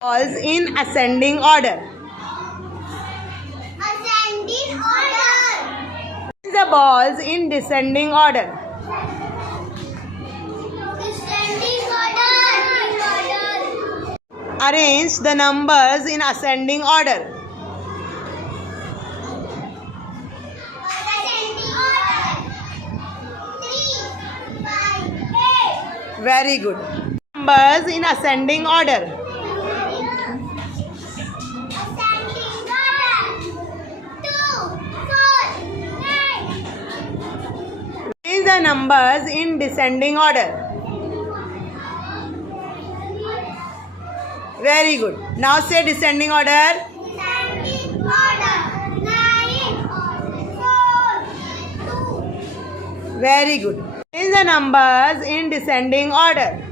Balls in ascending order. Ascending order. The balls in descending order. Descending order. Arrange the numbers in ascending order. Ascending order. 3, 5, 8. Very good. Numbers in ascending order. Ascending order. 2, 4, 9. Arrange the numbers in descending order. Very good. Now say descending order. Descending order. 9, 4, 2. Very good. Arrange the numbers in descending order.